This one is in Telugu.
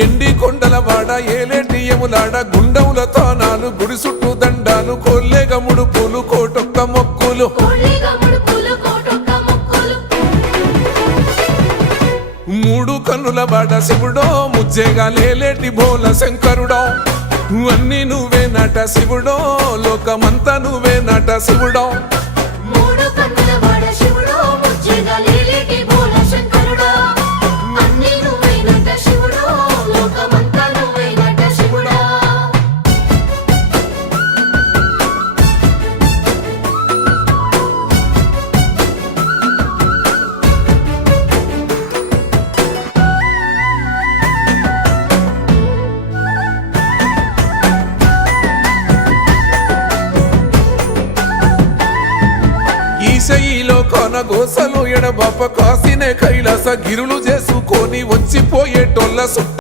ఎండి కొండల వాడ ఏలేటి యములాడ గుండముల తానాలు గుడి చుట్టూ దండాలు కొల్లేగ ముడుపులు కోటొక్క మొక్కులు మూడు కన్నుల వాడ శివుడో ముజ్జేగా లేలేటి బోల శంకరుడో అన్ని నువ్వే నట శివుడో లోకమంతా నువ్వే నట శివుడో ఈశయిలో కొనగోసలు ఎడబాప కాసినే కైలాస గిరులు చేసుకొని వచ్చిపోయేటోళ్ళ సుట్ట